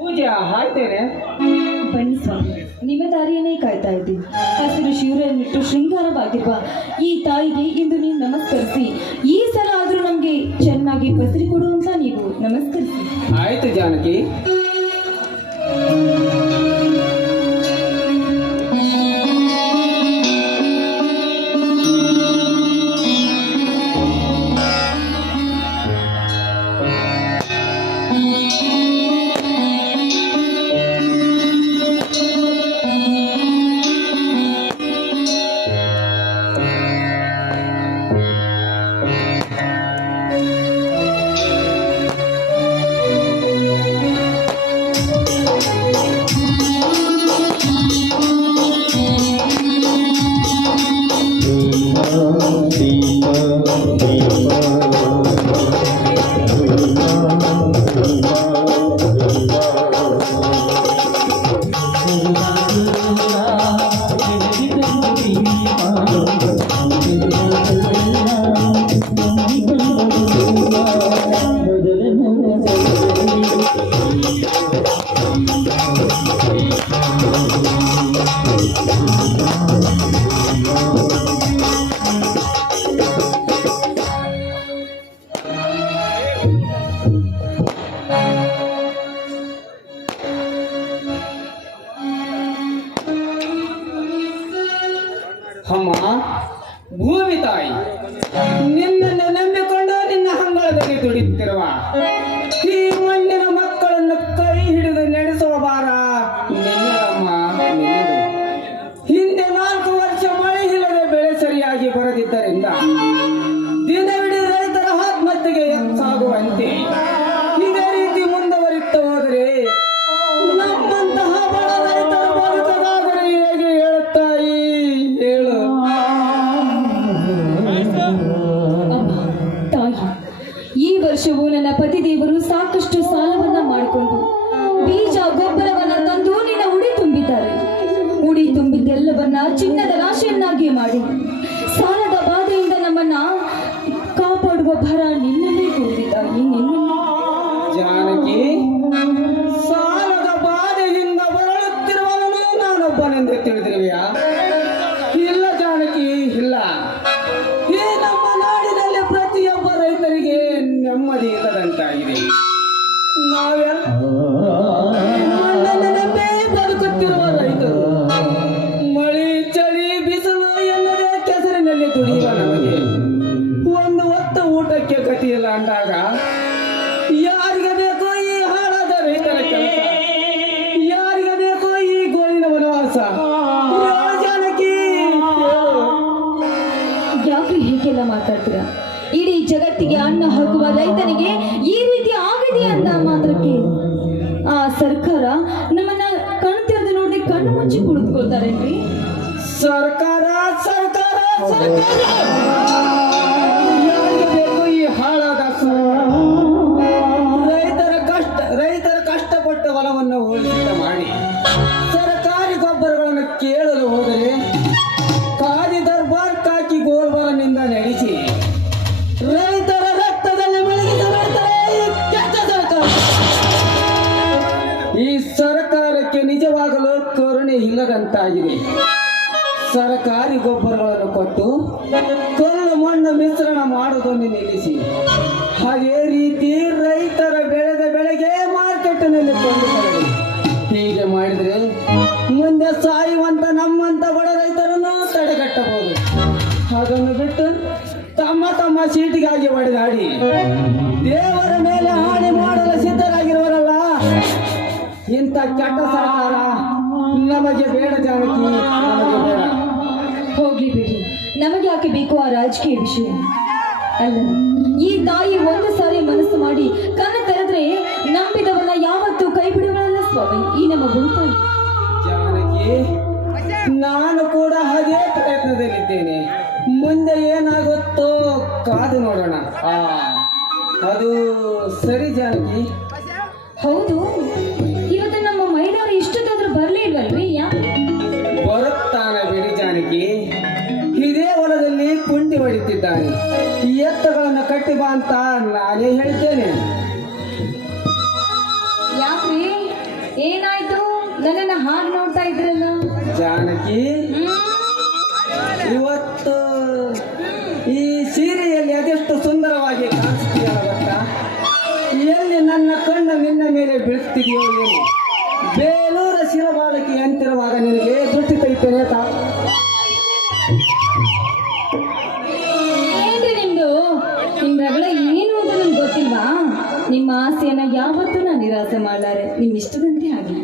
ಪೂಜೆ ಹಾಯ್ತೇನೆ. ಬನ್ನಿ ಸ್ವಾಮಿ, ನಿಮ್ಮ ದಾರಿಯನ್ನೇ ಕಾಯ್ತಾ ಇದ್ದೀನಿ. ಹಸಿರು ಶಿವರನ್ನಿಟ್ಟು ಶೃಂಗಾರವಾಗಿರುವ ಈ ತಾಯಿಗೆ ಇಂದು ನೀವು ನಮಸ್ಕರಿಸಿ, ಈ ಸಲ ಆದರೂ ನಮಗೆ ಚೆನ್ನಾಗಿ ಬಸರಿ ಕೊಡುವಂತ ನೀವು ನಮಸ್ಕರಿಸಿ. ಆಯ್ತು ಜಾನಕಿ. ಅಮ್ಮ, ಭೂಮಿ ತಾಯಿ, ನಿನ್ನನ್ನು ನಂಬಿಕೊಂಡು ನಿನ್ನ ಹಂಗಳದಲ್ಲಿ ದುಡಿಯುತ್ತಿರುವ ಈ ಮಣ್ಣಿನ ಮಕ್ಕಳನ್ನು ಕೈ ಹಿಡಿದು ನಡೆಸುವ ಭಾರ ನಿನ್ನದಮ್ಮ, ನಿನ್ನದು. ಹಿಂದೆ 4 ವರ್ಷ ಮಳೆ ಇಲ್ಲದೆ ಬೆಳೆ ಸರಿಯಾಗಿ ಬರದಿದ್ದರಿಂದ ದಿನವಿಡೀ ರೈತರ ಆತ್ಮಹತ್ಯೆಗೆ ಹೆಚ್ಚಾಗುವಂತೆ ಇದೇ ರೀತಿ ಮುಂದುವರಿಯುತ್ತಾ ಹೋದರೆ ನಮ್ಮಂತಹ ಬಡ ರೈತರು ಬದುಕದಾದರೆ ಹೇಗೆ ಹೇಳುತ್ತಾಯಿ? ಹೇಳು ತಾಯಿ, ಈ ವರ್ಷವೂ ನನ್ನ ಪತಿದೇವರು ಸಾಕಷ್ಟು ಸಾಲವನ್ನ ಮಾಡಿಕೊಂಡು ಬೀಜ ಗೊಬ್ಬರವನ್ನ ತಂದು ನಿನ್ನ ಉಡಿ ತುಂಬಿದ್ದಾರೆ. ಉಡಿ ತುಂಬಿದ್ದೆಲ್ಲವನ್ನ ಚಿನ್ನದ ರಾಶಿಯನ್ನಾಗಿ ಮಾಡಿ ಸಾಲದ ಬಾಧೆಯಿಂದ ನಮ್ಮನ್ನ ಕಾಪಾಡುವ ಭರ ನಿನ್ನಲ್ಲೇ ಕೂರಿದ್ದಾಗಿ. ಜಾನಕಿ, ಸಾಲದ ಬಾಧೆಯಿಂದ ಬರಳುತ್ತಿರುವವನು ನಾನೊಬ್ಬನೆಂದು ತಿಳಿದಿರುವೆಯಾ? ಇಲ್ಲ ಜಾನಕಿ, ಇಲ್ಲ. ಈ ನಮ್ಮ ನಾಡಿನಲ್ಲಿ ಪ್ರತಿಯೊಬ್ಬ ರೈತರಿಗೆ ನೆಮ್ಮದಿ ಇಲ್ಲದಂತಾಗಿದೆ. ನಾವೆಲ್ಲ ಮಣ್ಣನ್ನು ನಂಬಿ ಬದುಕುತ್ತಿರುವ ರೈತರು ಮಳೆ ಚಳಿ ಬಿಸಿಲು ಎನ್ನದೇ ಕೆಸರಿನಲ್ಲಿ ದುಡಿಯುವ ನಮಗೆ ಒಂದು ಹೊತ್ತು ಊಟಕ್ಕೆ ಗತಿಯಿಲ್ಲ ಅಂದಾಗ ಯಾರಿಗೆ ಬೇಕೋ ಈ ಹಾಳಾದ ರೈತರ ಕೆಲಸ? ಯಾರಿಗೆ ಬೇಕೋ ಈ ಗೋಳಿನ ವನವಾಸ? ಜಾನಕಿ, ಯಾಕೆ ಹೀಗೆಲ್ಲ ಮಾತಾಡ್ತೀರಾ? ಇಡೀ ಜಗತ್ತಿಗೆ ಅನ್ನ ಹಾಕುವ ರೈತನಿಗೆ ಈ ರೀತಿ ಆಗಿದೆ ಅಂದ ಮಾತ್ರಕ್ಕೆ ಆ ಸರ್ಕಾರ ನಮ್ಮನ್ನ ಕಣ್ಣು ತೆರೆದು ನೋಡಿ ಕಣ್ಣು ಮುಚ್ಚಿ ಕುಳಿತುಕೊಳ್ತಾರೇನ್ರಿ? ಸರ್ಕಾರ ಸರ್ಕಾರ ಸರ್ಕಾರ ಯಾರಿಗೆ ಬೇಕು ಈ ಹಾಳಾದ ರೈತರ ಕಷ್ಟಪಟ್ಟ ಹೊಲವನ್ನು ಹೋಲಿಸಿದ ಮಾಡಿ ಸರ್ಕಾರಿ ಗೊಬ್ಬರಗಳನ್ನು ಕೇಳಲು ಹೋದರೆ ಖಾದಿ ದರ್ಬಾರ್ ಕಾಕಿ ಗೋಲ್ಬಾರನಿಂದ ನಡೆಸಿ ರೈತರ ರಕ್ತದಲ್ಲಿ ಬೆಳಗಿದ ಸರ್ಕಾರ. ಈ ಸರ್ಕಾರಕ್ಕೆ ನಿಜವಾಗಲೂ ಕರುಣೆ ಇಲ್ಲದಂತಾಗಿದೆ. ಸರ್ಕಾರಿ ಗೊಬ್ಬರಗಳನ್ನು ಕೊಟ್ಟು ಕಲ್ಲು ಮಣ್ಣು ಮಿಶ್ರಣ ಮಾಡುವುದನ್ನು ನಿಲ್ಲಿಸಿ ಅದೇ ರೀತಿ ರೈತರ ಬೆಳೆದ ಬೆಳೆಗೆ ಮಾರ್ಕೆಟ್ನಲ್ಲಿ ಕೊಂಡುಕೊಳ್ಳಿ. ಹೀಗೆ ಮಾಡಿದರೆ ಮುಂದೆ ಸಾಯುವಂತ ನಮ್ಮಂತ ಬಡ ರೈತರನ್ನು ತಡೆಗಟ್ಟಬಹುದು. ಅದನ್ನು ಬಿಟ್ಟು ತಮ್ಮ ತಮ್ಮ ಸೀಟಿಗಾಗಿ ಹೊಡೆದಾಡಿ ದೇವರ ಮೇಲೆ ಹಾನಿ ಮಾಡಲು ಸಿದ್ಧರಾಗಿರುವರಲ್ಲ, ಇಂಥ ಕೆಟ್ಟ ಸರ್ಕಾರ ನಮಗೆ ಬೇಡ ಜಾನಕಿ, ನಮಗೆ ಬೇಡ. ಹೋಗ್ಲಿ ಬಿಡಿ, ನಮಗೆ ಯಾಕೆ ಬೇಕು ಆ ರಾಜಕೀಯ ವಿಷಯ? ಅಲ್ಲ, ಈ ತಾಯಿ ಒಂದು ಸಾರಿ ಮನಸ್ಸು ಮಾಡಿ ಕಣ್ಣು ತೆರೆದ್ರೆ ನಂಬಿದವನ್ನ ಯಾವತ್ತೂ ಕೈ ಬಿಡುವಲ್ಲ ಸ್ವಾಮಿ ಈ ನಮ್ಮ ಭೂತಾಯಿ. ಜಾನಕಿ, ನಾನು ಕೂಡ ಅದೇ ಪ್ರಯತ್ನದಲ್ಲಿದ್ದೇನೆ. ಮುಂದೆ ಏನಾಗುತ್ತೋ ಕಾದು ನೋಡೋಣ. ಅದು ಸರಿ ಜಾನಕಿ. ಹೌದು, ಇವತ್ತು ನಮ್ಮ ಮೈದಾನ ಇಷ್ಟೊತ್ತಾದ್ರೂ ಬರ್ಲೇ ಇಲ್ವಲ್ರಿ? ಬರುತ್ತಾನೆ ಬಿಡಿ ಜಾನಕಿ. ಇದೇ ಹೊಲದಲ್ಲಿ ಕುಂಟಿ ಹೊಡಿತಿದ್ದಾನೆ. ಎತ್ತುಗಳನ್ನು ಕಟ್ಟಿ ಬಾ ಅಂತ ನಾನೇ ಹೇಳ್ತೇನೆ. ಯಾಕ್ರಿ ಏನಾಯ್ತು ನನ್ನನ್ನ ಹಾಗೆ ನೋಡ್ತಾ ಇದ್ರಲ್ಲ? ಜಾನಕಿ, ಇವತ್ತು ಈ ಸೀರೆಯಲ್ಲಿ ಅದೆಷ್ಟು ಸುಂದರವಾಗಿ ಕಾಣಿಸ್ತೀಯಲ್ಲ ಗೊತ್ತಾ? ಎಲ್ಲಿ ನನ್ನ ಕಣ್ಣು ನಿನ್ನ ಮೇಲೆ ಬೀಳ್ತಿದೆಯೋ ಏನು? ಬೇಲೂರ ಶಿರಬಾಲಕಿ ಅಂತಿರುವಾಗ ನಿನಗೆ ದೃಷ್ಟಿ ತೆಗಿತೇನೆ ಏನ್ರಿ ನಿಮ್ದು? ನಿಮ್ ರಗಳ ಏನು ಅಂತ ನನ್ಗೆ ಗೊತ್ತಿಲ್ವಾ? ನಿಮ್ಮ ಆಸೆಯನ್ನ ಯಾವತ್ತೂ ನಾನು ನಿರಾಸೆ ಮಾಡಲಾರೆ. ನಿಮ್ ಇಷ್ಟದಂತೆ ಆಗಲಿ.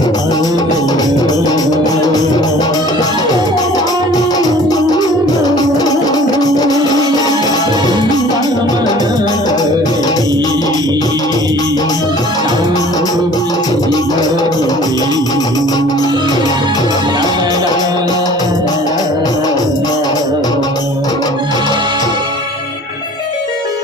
Thank you.